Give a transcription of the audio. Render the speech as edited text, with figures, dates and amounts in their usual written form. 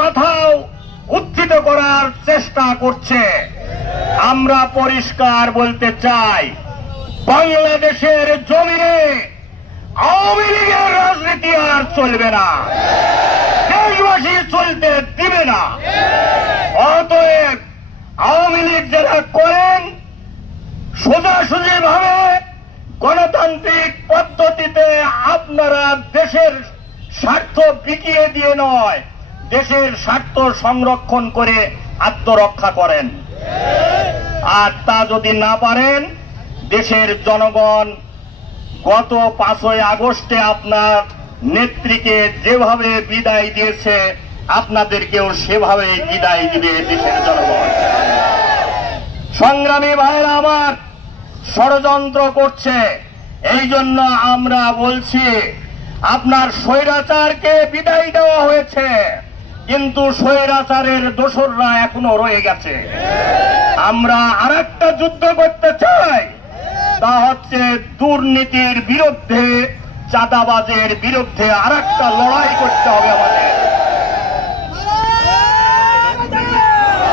মাথাও উত্থিত করার চেষ্টা করছে। আমরা পরিষ্কার বলতে চাই, বাংলাদেশের জমিনে আওয়ামী লীগের রাজনীতি আর চলবে না, দেশবাসী চলতে দিবে না। অতএব আওয়ামী লীগ যারা করেন, সোজাসুজি ভাবে গণতান্ত্রিক পদ্ধতিতে আপনারা দেশের স্বার্থ বিকিয়ে দিয়ে নয়, দেশের স্বার্থ সংরক্ষণ করে আত্মরক্ষা করেন। আর তা যদি না পারেন, দেশের জনগণ গত 5ই আগস্টে আপনার নেত্রীকে যেভাবে বিদায় দিয়েছে, আপনাদেরকেও সেভাবে বিদায় দিবে দেশের জনগণ। সংগ্রামী ভাইরা আমার, ষড়যন্ত্র করছে, এই জন্য আমরা বলছি আপনার স্বৈরাচারকে বিদায় দেওয়া হয়েছে, কিন্তু স্বৈরাচারের দোসররা এখনো রয়ে গেছে। আমরা আরেকটা যুদ্ধ করতে চাই, তা হচ্ছে দুর্নীতির বিরুদ্ধে, চাঁদাবাজের বিরুদ্ধে আরেকটা লড়াই করতে হবে আমাদের।